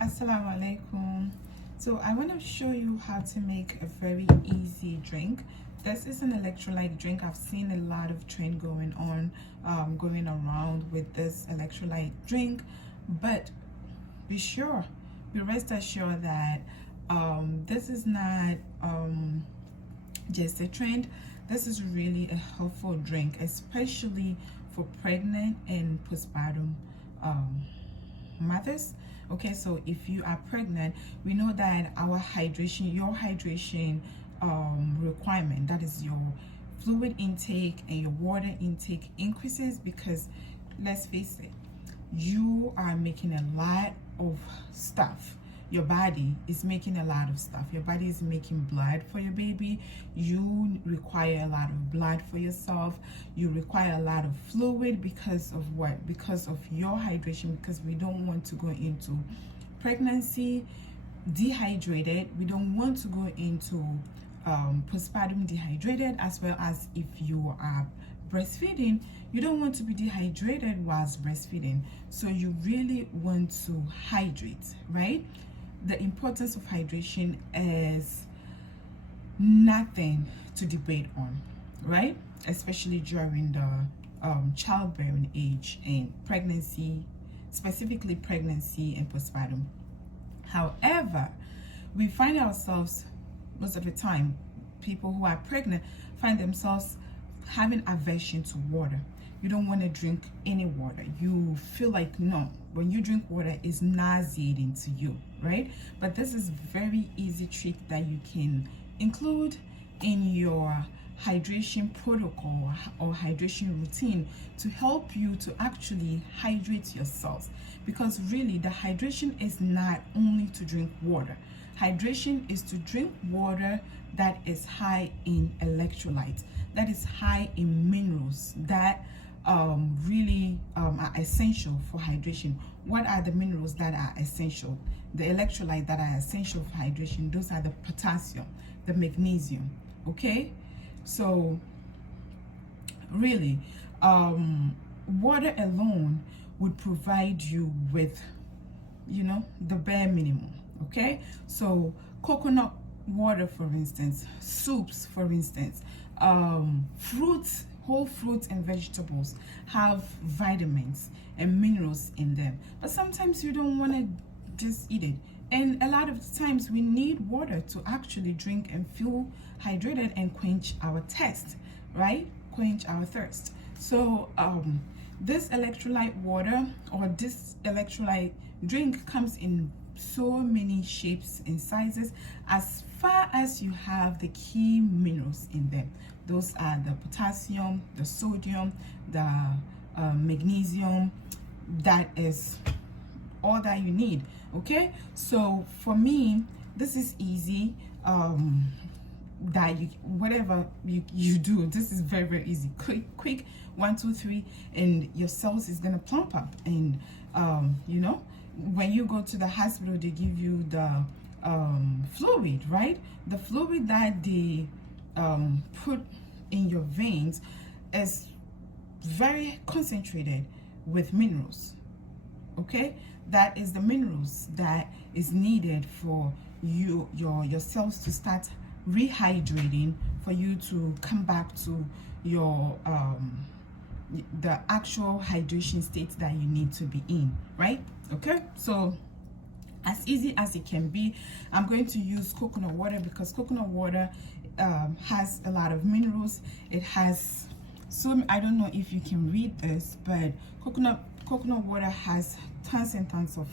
Assalamu alaikum. So I want to show you how to make a very easy drink. This is an electrolyte drink. I've seen a lot of trend going around with this electrolyte drink, but be rest assured that this is not just a trend. This is really a helpful drink, especially for pregnant and postpartum mothers. Okay, so if you are pregnant, we know that your hydration requirement, that is your fluid intake and your water intake, increases because, let's face it, you are making a lot of stuff. Your body is making a lot of stuff. Your body is making blood for your baby. You require a lot of blood for yourself. You require a lot of fluid because of what? Because of your hydration, because we don't want to go into pregnancy dehydrated. We don't want to go into postpartum dehydrated, as well as if you are breastfeeding, you don't want to be dehydrated whilst breastfeeding. So you really want to hydrate, right? The importance of hydration is nothing to debate on, right? Especially during the childbearing age and pregnancy, specifically pregnancy and postpartum. However, we find ourselves most of the time, people who are pregnant find themselves having aversion to water. You don't want to drink any water. You feel like, no, when you drink water, it's nauseating to you, right? But this is very easy trick that you can include in your hydration protocol or hydration routine to help you to actually hydrate yourselves. Because really, the hydration is not only to drink water. Hydration is to drink water that is high in electrolytes, that is high in minerals, that really are essential for hydration. What are the minerals that are essential? The electrolytes that are essential for hydration, those are the potassium, the magnesium, okay? So really, water alone would provide you with, the bare minimum, okay? So coconut water, for instance, soups, for instance, fruits, whole fruits and vegetables have vitamins and minerals in them, but sometimes you don't want to just eat it, and a lot of times we need water to actually drink and feel hydrated and quench our thirst, right? Quench our thirst. So this electrolyte water or this electrolyte drink comes in so many shapes and sizes, as far as you have the key minerals in them. Those are the potassium, the sodium, the magnesium. That is all that you need, okay? So for me, this is easy. That you, whatever you do, this is very, very easy. Quick 1 2 3, and your cells is gonna plump up. And when you go to the hospital, they give you the fluid, right? The fluid that they put in your veins is very concentrated with minerals, okay? That is the minerals that is needed for your cells to start rehydrating, for you to come back to your the actual hydration state that you need to be in, right? Okay, so as easy as it can be, I'm going to use coconut water because coconut water has a lot of minerals. It has I don't know if you can read this, but coconut water has tons and tons of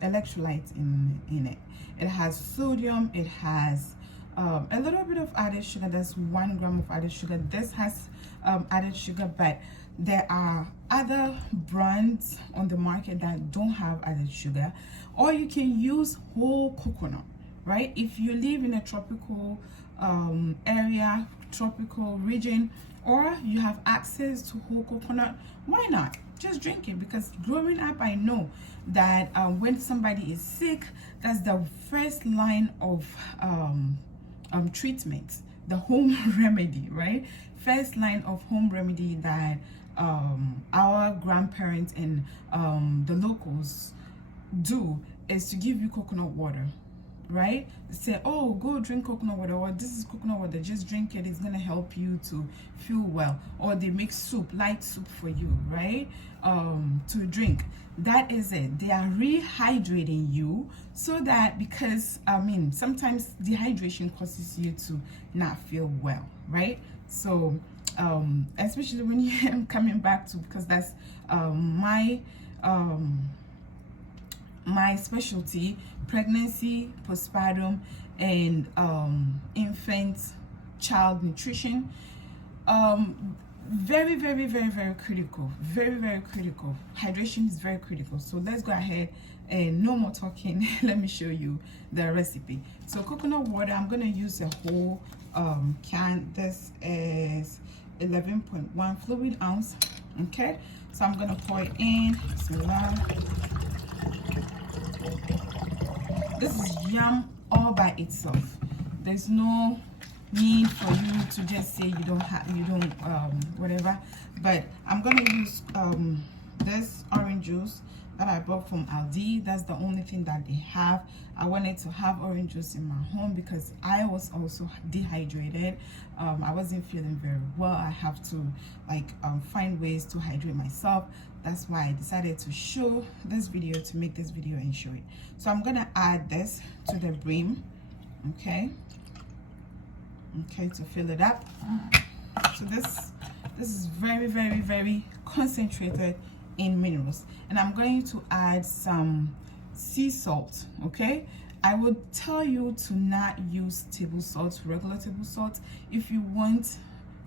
electrolytes in it. It has sodium, it has a little bit of added sugar. That's 1 gram of added sugar. This has added sugar, but there are other brands on the market that don't have added sugar. Or you can use whole coconut, right? If you live in a tropical area, tropical region, or you have access to whole coconut, why not? Just drink it. Because growing up, I know that when somebody is sick, that's the first line of treatment, the home remedy, right? First line of home remedy that our grandparents and the locals do is to give you coconut water, right? Say, oh, go drink coconut water, or this is coconut water, just drink it, it's gonna help you to feel well. Or they make soup, light soup for you, right, to drink. That is it. They are rehydrating you, so that, because sometimes dehydration causes you to not feel well, right? So especially when you're coming back to, because that's my specialty, pregnancy, postpartum, and infant child nutrition. Very, very, very, very critical. Very, very critical. Hydration is very critical. So let's go ahead and no more talking. Let me show you the recipe. So coconut water, I'm going to use a whole can. This is 11.1 fluid ounce. Okay, so I'm going to pour it in. Bismillah. This is yum all by itself. There's no need for you to just say you don't whatever. But I'm gonna use this orange juice that I bought from Aldi. That's the only thing that they have. I wanted to have orange juice in my home because I was also dehydrated. I wasn't feeling very well. I have to find ways to hydrate myself. That's why I decided to show this video, to make this video and show it. So I'm gonna add this to the brim, okay, to fill it up. So this is very, very, very concentrated in minerals. And I'm going to add some sea salt, okay? I would tell you to not use table salt, regular table salt, if you want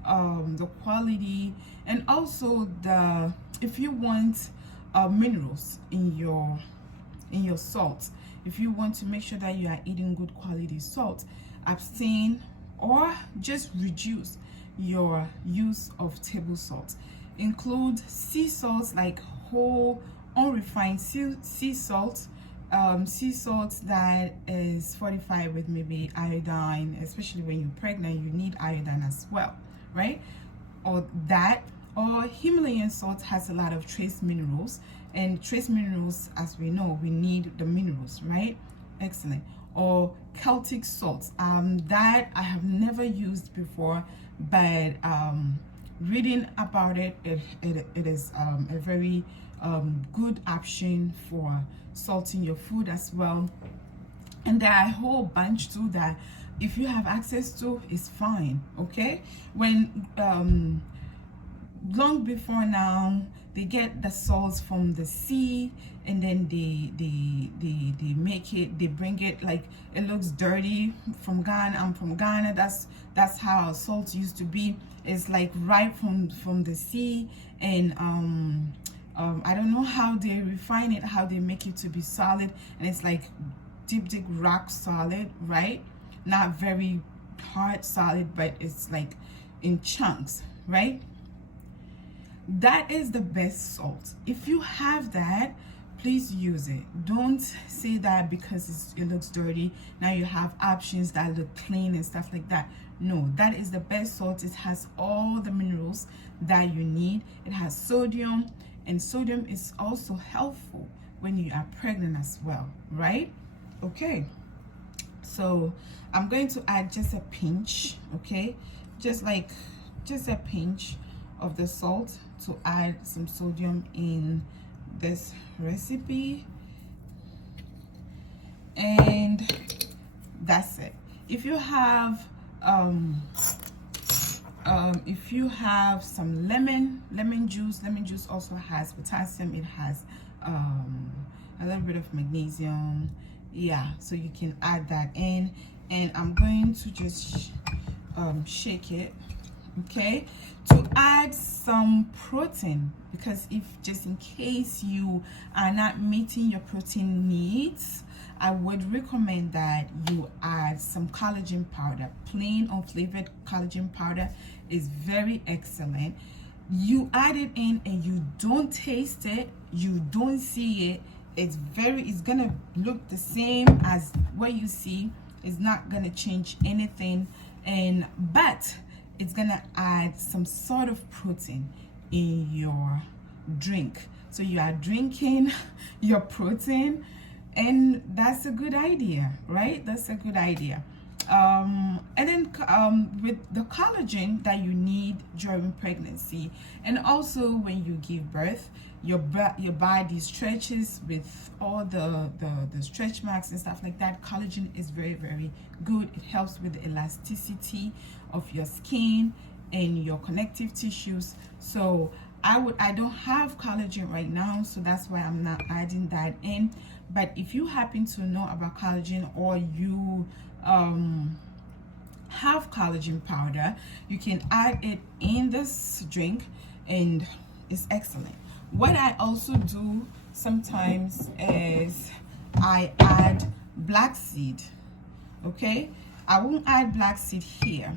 the quality, and also if you want minerals in your salt. If you want to make sure that you are eating good quality salt, abstain or just reduce your use of table salt. Include sea salts, like whole unrefined sea salt, sea salt that is fortified with maybe iodine. Especially when you're pregnant, you need iodine as well, right? Or Himalayan salt has a lot of trace minerals, and trace minerals, as we know, we need the minerals, right? Excellent. Or Celtic salt, that I have never used before, but reading about it, it is a very good option for salting your food as well. And there are a whole bunch too that if you have access to, is fine, okay? When long before now, they get the salts from the sea, and then they make it, they bring it, like it looks dirty from Ghana. I'm from Ghana. That's how salt used to be. It's like right from the sea, and I don't know how they refine it, how they make it to be solid, and it's like deep rock solid, right? Not very hard solid, but it's like in chunks, right? That is the best salt. If you have that, please use it. Don't say that because it looks dirty, now you have options that look clean and stuff like that. No, that is the best salt. It has all the minerals that you need. It has sodium, and sodium is also helpful when you are pregnant as well, right? Okay, so I'm going to add just a pinch, okay, just a pinch of the salt to add some sodium in this recipe, and that's it. If you have some lemon juice also has potassium. It has a little bit of magnesium, yeah, so you can add that in. And I'm going to just shake it, okay, to add some protein, because if just in case you are not meeting your protein needs, I would recommend that you add some collagen powder. Plain unflavored collagen powder is very excellent. You add it in and you don't taste it, you don't see it, it's gonna look the same as what you see. It's not gonna change anything, but it's gonna add some sort of protein in your drink. So you are drinking your protein, and that's a good idea, right? That's a good idea. And then with the collagen that you need during pregnancy, and also when you give birth, your body stretches with all the stretch marks and stuff like that. Collagen is very, very good. It helps with the elasticity of your skin and your connective tissues. So I don't have collagen right now, so that's why I'm not adding that in. But if you happen to know about collagen, or you have collagen powder, you can add it in this drink, and it's excellent. What I also do sometimes is I add black seed. Okay, I won't add black seed here.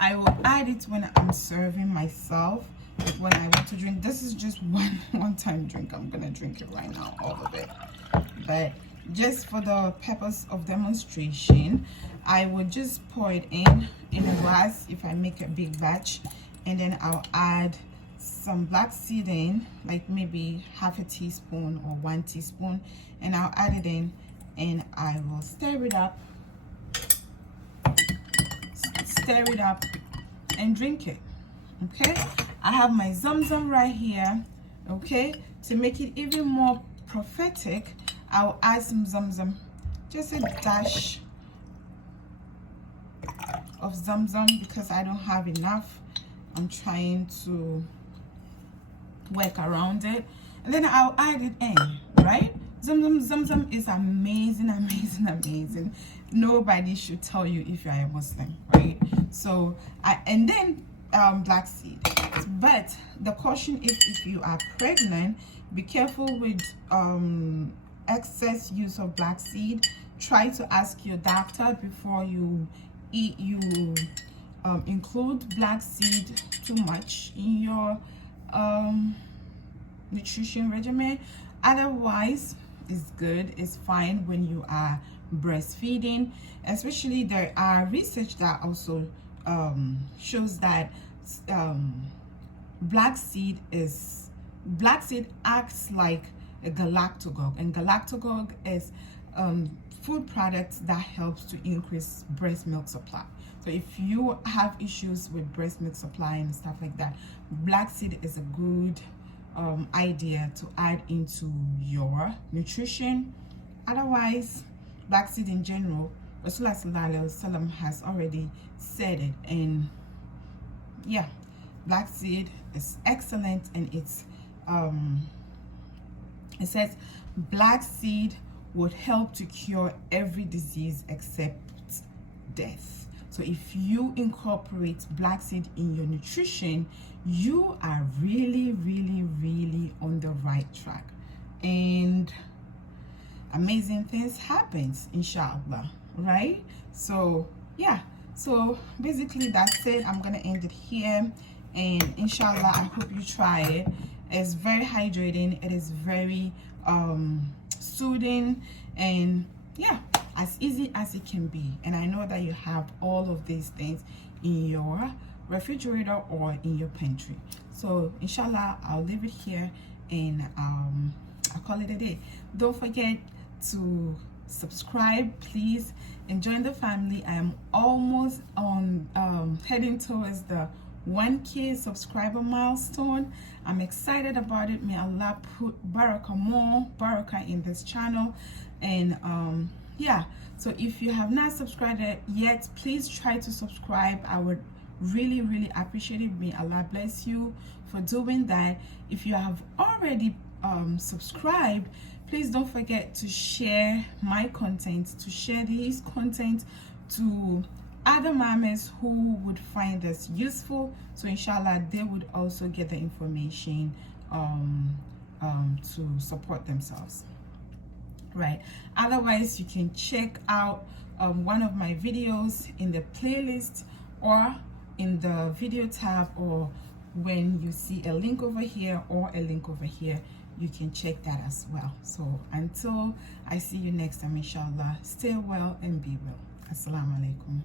I will add it when I'm serving myself, like when I want to drink. This is just one time drink. I'm gonna drink it right now, all of it. But just for the purpose of demonstration, I would just pour it in a glass if I make a big batch, and then I'll add some black seed in, like maybe half a teaspoon or 1 teaspoon, and I'll add it in, and I will stir it up and drink it. Okay, I have my Zamzam right here. Okay, to make it even more prophetic, I'll add some Zamzam, just a dash of Zamzam, because I don't have enough. I'm trying to work around it, and then I'll add it in, right? Zamzam is amazing, amazing, amazing. Nobody should tell you if you are a Muslim, right? So and then black seed. But the caution is, if you are pregnant, be careful with excess use of black seed. Try to ask your doctor before you eat. You include black seed too much in your nutrition regimen. Otherwise, it's good, it's fine when you are breastfeeding. Especially, there are research that also shows that black seed acts like a galactagogue, and galactagogue is food products that helps to increase breast milk supply. So if you have issues with breast milk supply and stuff like that, black seed is a good idea to add into your nutrition. Otherwise, black seed in general, Rasulullah has already said it, and yeah, black seed is excellent, and it's it says black seed would help to cure every disease except death. So if you incorporate black seed in your nutrition, you are really, really, really on the right track, and amazing things happens, inshallah, right? So yeah, so basically that's it. I'm gonna end it here, and inshallah, I hope you try it. It's very hydrating, it is very soothing, and yeah, as easy as it can be. And I know that you have all of these things in your refrigerator or in your pantry. So inshallah, I'll leave it here, and I'll call it a day. Don't forget to subscribe, please, and join the family. I am almost on heading towards the 1K subscriber milestone. I'm excited about it. May Allah put more barakah in this channel. And yeah, so if you have not subscribed yet, please try to subscribe. I would really, really appreciate it. May Allah bless you for doing that. If you have already subscribed, please don't forget to share my content, to share his content to other mamas who would find this useful, so inshallah they would also get the information to support themselves, right? Otherwise, you can check out one of my videos in the playlist or in the video tab, or when you see a link over here or a link over here, you can check that as well. So until I see you next time, inshallah, stay well and be well. Assalamu alaikum.